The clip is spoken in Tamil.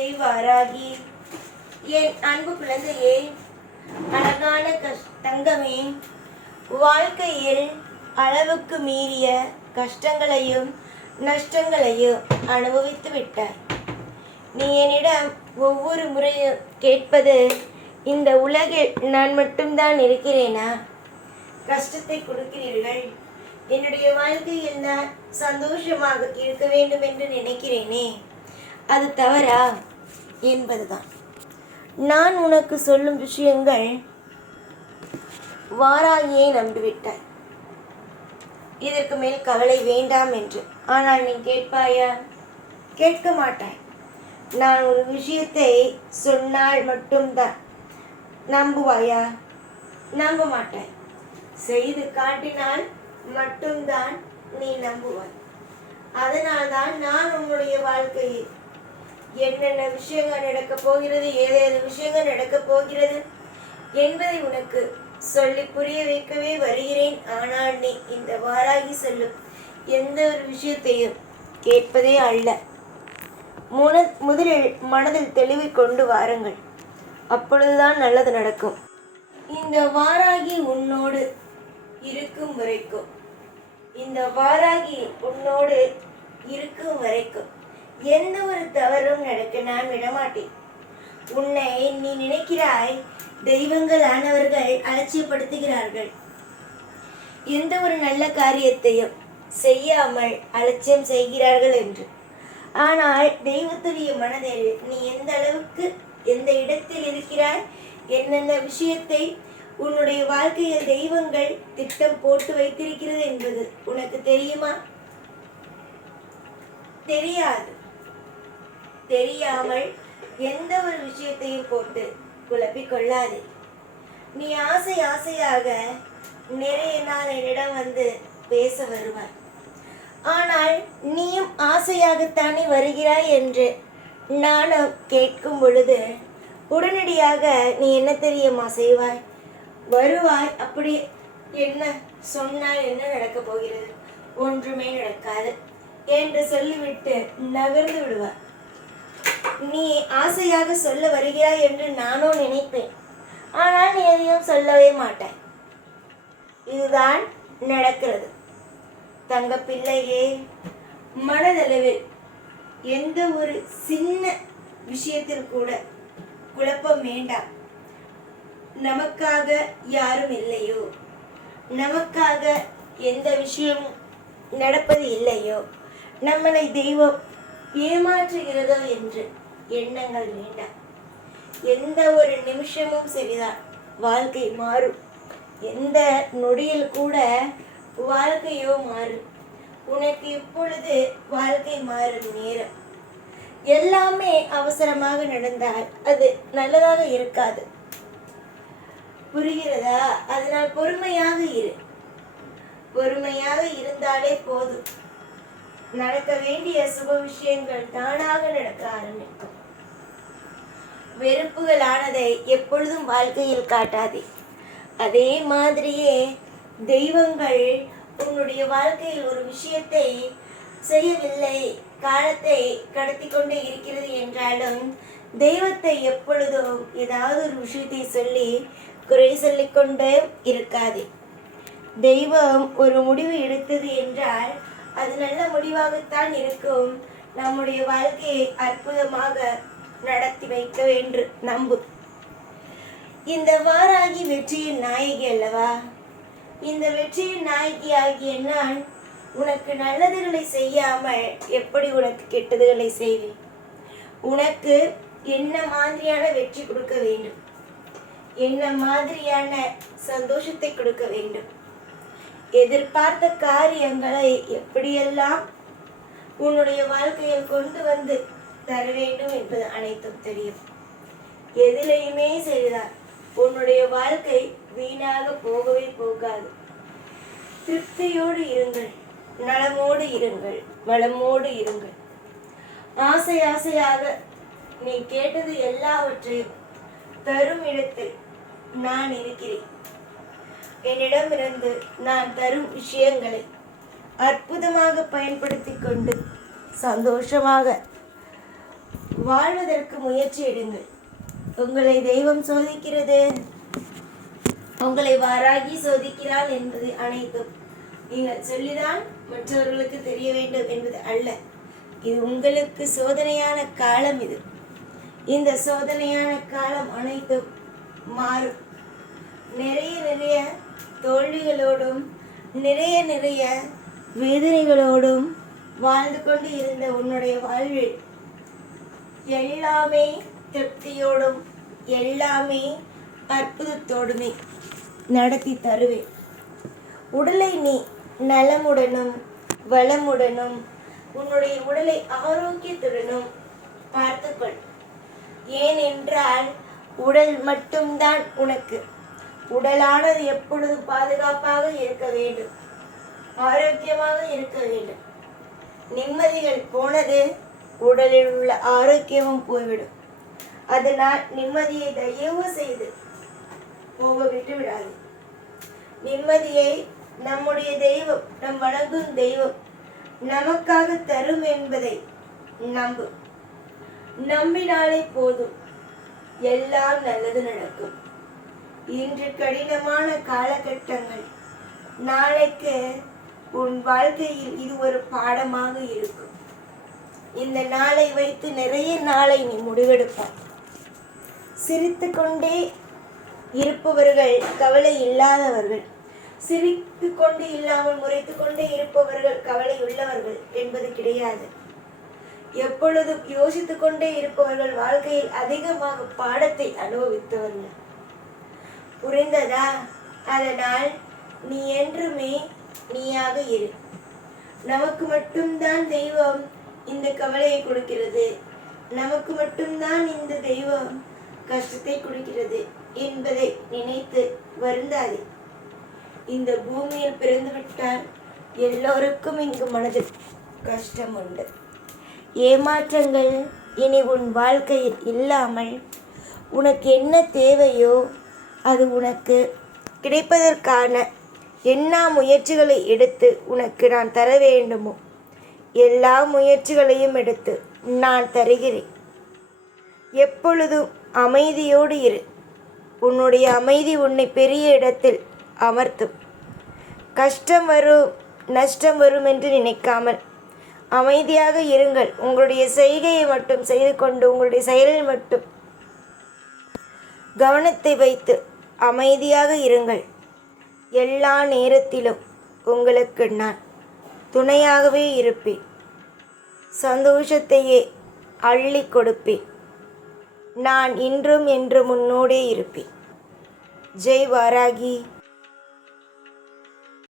ஜெய் வாராகி என் அன்பு குழந்தையே அழகான கஷ் தங்கமே வாழ்க்கையில் அளவுக்கு மீறிய கஷ்டங்களையும் நஷ்டங்களையும் அனுபவித்து விட்டாய். நீ என்னிடம் ஒவ்வொரு முறையும் கேட்பது இந்த உலகில் நான் மட்டும்தான் இருக்கிறேனா? கஷ்டத்தை கொடுக்கிறீர்கள். என்னுடைய வாழ்க்கையில் நான் சந்தோஷமாக இருக்க வேண்டும் என்று நினைக்கிறேனே. அது தவறா? என்பதுதான். நான் உனக்கு சொல்லும் விஷயங்கள் வாராகியை நம்பிவிட்டாய். இதற்கு மேல் கவலை வேண்டாம் என்று. ஆனால் நீ கேட்பாயா? கேட்க மாட்டாய். நான் ஒரு விஷயத்தை சொன்னால் மட்டும்தான். நம்புவாயா? நம்ப மாட்டாய். செய்து காட்டினால் மட்டும்தான் நீ நம்புவாய். அதனால்தான் நான் உன்னுடைய வாழ்க்கையை என்னென்ன விஷயங்கள் நடக்கப் போகிறது ஏதேது விஷயங்கள் நடக்கப் போகிறது என்பதை உனக்கு சொல்லி புரிய வைக்கவே வருகிறேன். ஆனால் நீ இந்த வாராகி சொல்லும் எந்த ஒரு விஷயத்தையும் கேட்பதே அல்ல. முன முதலில் மனதில் தெளிவை கொண்டு வாருங்கள். அப்பொழுதுதான் நல்லது நடக்கும். இந்த வாராகி உன்னோடு இருக்கும் வரைக்கும். இந்த வாராகி உன்னோடு இருக்கும் வரைக்கும். எந்த ஒரு தவறும் நடக்க நான் விடமாட்டேன். உன்னை நீ நினைக்கிறாய் தெய்வங்கள் ஆனவர்கள் அலட்சியப்படுத்துகிறார்கள். எந்த ஒரு நல்ல காரியத்தையும் செய்யாமல் அலட்சியம் செய்கிறார்கள் என்று. ஆனால் தெய்வத்துடைய மனதில் நீ எந்த அளவுக்கு எந்த இடத்தில் இருக்கிறாய் என்னென்ன விஷயத்தை உன்னுடைய வாழ்க்கையில் தெய்வங்கள் திட்டம் போட்டு வைத்திருக்கிறது என்பது உனக்கு தெரியுமா? தெரியாது. தெரியாமல் எந்த ஒரு விஷயத்தையும் போட்டு குழப்பிக் கொள்ளாதே. நீ ஆசை ஆசையாக நிறைய நாள் என்னிடம் வந்து பேச வருவாய். ஆனால் நீயும் ஆசையாகத்தானே வருகிறாய் என்று நானும் கேட்கும் பொழுது உடனடியாக நீ என்ன தெரியுமா செய்வாய்? வருவாய். அப்படி என்ன சொன்னால் என்ன நடக்கப் போகிறது? ஒன்றுமே நடக்காது என்று சொல்லிவிட்டு நகர்ந்து விடுவார் நீ ஆசையாக சொல்ல வருகிறாய் என்று நானும் நினைப்பேன். ஆனால் நீ எதையும் சொல்லவே மாட்டேன். இதுதான் நடக்கிறது. தங்க பிள்ளையே மனதளவில் எந்த ஒரு சின்ன விஷயத்தில் கூட குழப்பம் வேண்டாம். நமக்காக யாரும் இல்லையோ? நமக்காக எந்த விஷயமும் நடப்பது இல்லையோ? நம்மளை தெய்வம் ஏமாற்றுகிறதோ என்று எண்ணங்கள் வேண்டாம் எந்த ஒரு நிமிஷமும் சரிதான் வாழ்க்கை மாறும். எந்த நொடியில் கூட வாழ்க்கையோ மாறும். உனக்கு இப்பொழுது வாழ்க்கை மாறும் நேரம். எல்லாமே அவசரமாக நடந்தால் அது நல்லதாக இருக்காது. புரிகிறதா? அதனால் பொறுமையாக இரு. பொறுமையாக இருந்தாலே போதும். நடக்க வேண்டிய சுப விஷயங்கள் தானாக நடக்க ஆரம்பிக்கும். வெறுப்புகளானதை எப்பொழுதும் வாழ்க்கையில் காட்டாதே. அதே மாதிரியே தெய்வங்கள் உன்னுடைய வாழ்க்கையில் ஒரு விஷயத்தை செய்யவில்லை காலத்தை கடத்தி கொண்டே இருக்கிறது என்றாலும் தெய்வத்தை எப்பொழுதும் ஏதாவது ஒரு விஷயத்தை சொல்லி குறை சொல்லிக்கொண்டே இருக்காது. தெய்வம் ஒரு முடிவு எடுத்தது என்றால் அது நல்ல முடிவாகத்தான் இருக்கும். நம்முடைய வாழ்க்கையை அற்புதமாக நடத்தி வைக்க என்று நம்பு. இந்த வாராகி வெற்றியின் நாயகி அல்லவா? இந்த வெற்றியின் நாயகி ஆகிய நான் உனக்கு நல்லதுகளை செய்யாமல் எப்படி உனக்கு கெட்டதுகளை செய்வேன்? உனக்கு என்ன மாதிரியான வெற்றி கொடுக்க வேண்டும்? என்ன மாதிரியான சந்தோஷத்தை கொடுக்க வேண்டும்? எதிர்பார்த்த காரியங்களை எப்படியெல்லாம் உன்னுடைய வாழ்க்கையில் கொண்டு வந்து தர வேண்டும் என்பது அனைத்தும் தெரியும். எதிலையுமே செய்தார் உன்னுடைய வாழ்க்கை வீணாக போகவே போகாது. திருப்தியோடு இருங்கள் நலமோடு இருங்கள் வளமோடு இருங்கள். ஆசை ஆசையாக நீ கேட்டது எல்லாவற்றையும் தரும் இடத்தில் நான் இருக்கிறேன். என்னிடமிருந்து நான் தரும் விஷயங்களை அற்புதமாக பயன்படுத்தி கொண்டு சந்தோஷமாக வாழ்வதற்கு முயற்சி எடுங்கள். உங்களை தெய்வம் சோதிக்கிறது. உங்களை வாராகி சோதிக்கிறாள் என்பது அனைத்தும். நீங்கள் சொல்லிதான் மற்றவர்களுக்கு தெரிய வேண்டும் என்பது அல்ல. இது உங்களுக்கு சோதனையான காலம் இது. இந்த சோதனையான காலம் அனைத்தும் மாறும். நிறைய நிறைய தோல்விகளோடும் நிறைய நிறைய வேதனைகளோடும் வாழ்ந்து கொண்டு இருந்த உன்னுடைய வாழ்வில் எல்லாமே திருப்தியோடும் எல்லாமே அற்புதத்தோடுமே நடத்தி தருவேன் உடலை நீ நலமுடனும் வளமுடனும் உன்னுடைய உடலை ஆரோக்கியத்துடனும் பார்த்துக்கொள். ஏனென்றால் உடல் மட்டும்தான் உனக்கு. உடலானது எப்பொழுதும் பாதுகாப்பாக இருக்க வேண்டும். ஆரோக்கியமாக இருக்க வேண்டும். நிம்மதிகள் போனது உடலில் உள்ள ஆரோக்கியமும் போய்விடும். அதனால் நிம்மதியை தயவு செய்து போக விட்டு விடாது நிம்மதியை நம்முடைய தெய்வம் நம் வணங்கும் தெய்வம் நமக்காக தரும் என்பதை நம்பு. நம்பினாலே போதும். எல்லாம் நல்லது நடக்கும். இன்று கடினமான காலகட்டங்கள். நாளைக்கு உன் வாழ்க்கையில் இது ஒரு பாடமாக இருக்கும். இந்த நாளை வைத்து நிறைய நாளை நீ முடிவெடுப்பாய். சிரித்து கொண்டே இருப்பவர்கள் கவலை இல்லாதவர்கள் சிரித்து கொண்டு இல்லாமல் முறைத்து கொண்டே இருப்பவர்கள் கவலை உள்ளவர்கள் என்பது கிடையாது. எப்பொழுதும் யோசித்து கொண்டே இருப்பவர்கள் வாழ்க்கையில் அதிகமாக பாடத்தை அனுபவித்தவர்கள். புரிந்ததா? அதனால் நீ என்றுமே நீயாக இரு. நமக்கு மட்டும்தான் தெய்வம் இந்த கவலையை கொடுக்கிறது. நமக்கு மட்டும்தான் இந்த தெய்வம் கஷ்டத்தை கொடுக்கிறது என்பதை நினைத்து வருந்தாதே. இந்த பூமியில் பிறந்துவிட்டால் எல்லோருக்கும் இங்கு மனதில் கஷ்டம் உண்டு. ஏமாற்றங்கள் இனி உன் வாழ்க்கையில் இல்லாமல் உனக்கு என்ன தேவையோ அது உனக்கு கிடைப்பதற்கான என்ன முயற்சிகளை எடுத்து உனக்கு நான் தர வேண்டுமோ? எல்லா முயற்சிகளையும் எடுத்து நான் தருகிறேன். எப்பொழுதும் அமைதியோடு இரு. உன்னுடைய அமைதி உன்னை பெரிய இடத்தில் அமர்த்தும். கஷ்டம் வரும் நஷ்டம் வரும் என்று நினைக்காமல் அமைதியாக இருங்கள். உங்களுடைய செய்கையை மட்டும் செய்து கொண்டு உங்களுடைய செயலில் மட்டும் கவனத்தை வைத்து அமைதியாக இருங்கள். எல்லா நேரத்திலும் உங்களுக்கு நான் துணையாகவே இருப்பேன் சந்தோஷத்தையே அள்ளி கொடுப்பேன் நான் இன்றும் என்றும் முன்னோடே இருப்பேன் ஜெய் வாராகி.